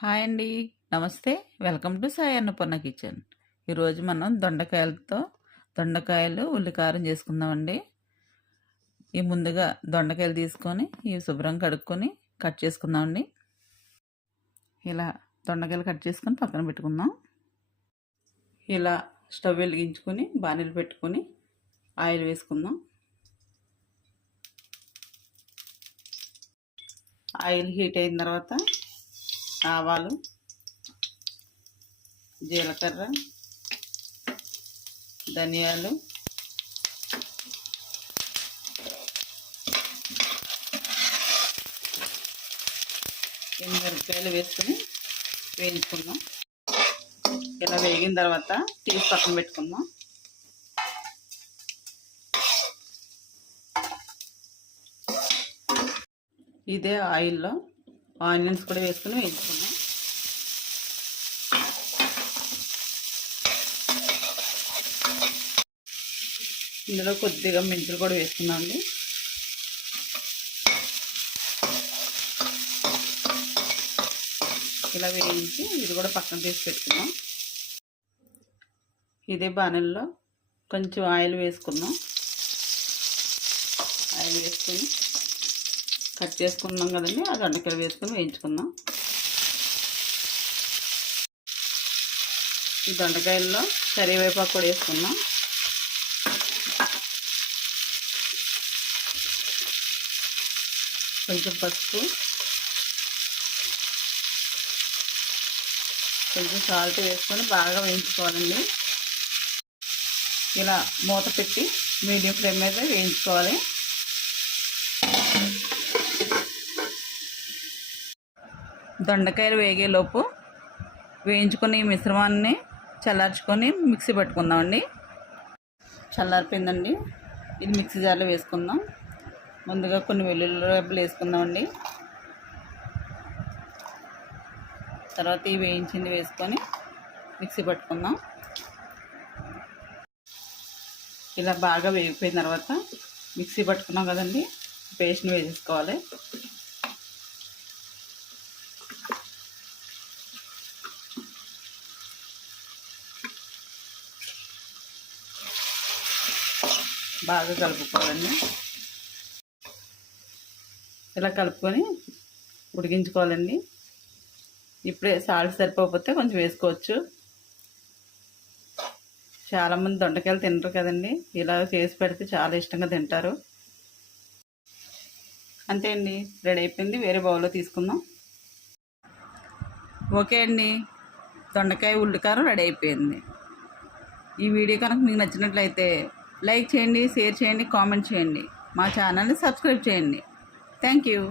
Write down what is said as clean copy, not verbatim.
Hi అండి. నమస్తే. Welcome to Sai Annapurna kitchen. ఈరోజు మనం దొండకాయలు ఉల్లి కారం చేసుకుందామండి. ముందుగా దొండకాయలు తీసుకొని ఇవి శుభ్రం కడుక్కొని కట్ చేసుకుందామండి. ఇలా దొండకాయలు కట్ చేసుకొని పక్కన పెట్టుకుందాం. ఇలా స్టవ్ వెలిగించుకొని బాణీలు పెట్టుకొని ఆయిల్ వేసుకుందాం. ఆయిల్ హీట్ అయిన తర్వాత ఆవాలు, జీలకర్ర, ధనియాలు, మిరపకాయలు వేసుకొని వేయించుకుందాం. ఇలా వేగిన తర్వాత తీసి పక్కన పెట్టుకుందాం. ఇదే ఆయిల్లో ఆనియన్స్ కూడా వేసుకొని వేయించుకుందాం. ఇందులో కొద్దిగా మెంతులు కూడా వేసుకున్నామండి. ఇలా వేయించి ఇది కూడా పక్కన తీసి పెట్టుకుందాం. ఇదే బాణల్లో కొంచెం ఆయిల్ వేసుకుందాం. ఆయిల్ వేసుకొని కట్ చేసుకున్నాం కదండి, ఆ దొండకాయలు వేసుకొని వేయించుకుందాం. ఈ దొండకాయల్లో కరివేపాకు కూడా వేసుకుందాం. కొంచెం పసుపు, కొంచెం సాల్ట్ వేసుకొని బాగా వేయించుకోవాలండి. ఇలా మూత పెట్టి మీడియం ఫ్లేమ్ మీద వేయించుకోవాలి. దొండకాయలు వేగేలోపు వేయించుకొని ఈ మిశ్రమాన్ని చల్లార్చుకొని మిక్సీ పట్టుకుందామండి. చల్లారిపోయిందండి. ఇది మిక్సీ జార్లో వేసుకుందాం. ముందుగా కొన్ని వెల్లుల్లి రెబ్బలు వేసుకుందామండి. తర్వాత ఈ వేయించింది వేసుకొని మిక్సీ పట్టుకుందాం. ఇలా బాగా వేగిపోయిన తర్వాత మిక్సీ పట్టుకున్నాం కదండి, పేస్ట్ని వేసేసుకోవాలి. బాగా కలుపుకోవాలండి. ఇలా కలుపుకొని ఉడికించుకోవాలండి. ఇప్పుడే సాల్ట్ సరిపోకపోతే కొంచెం వేసుకోవచ్చు. చాలామంది దొండకాయలు తినరు కదండి, ఇలా చేసి పెడితే చాలా ఇష్టంగా తింటారు. అంతే అండి, రెడీ అయిపోయింది. వేరే బౌల్లో తీసుకుందాం. ఓకే అండి, దొండకాయ ఉల్లికారం రెడీ అయిపోయింది. ఈ వీడియో కనుక మీకు నచ్చినట్లయితే లైక్ చేయండి, షేర్ చేయండి, కామెంట్ చేయండి. మా ఛానల్ని సబ్స్క్రైబ్ చేయండి. Thank you.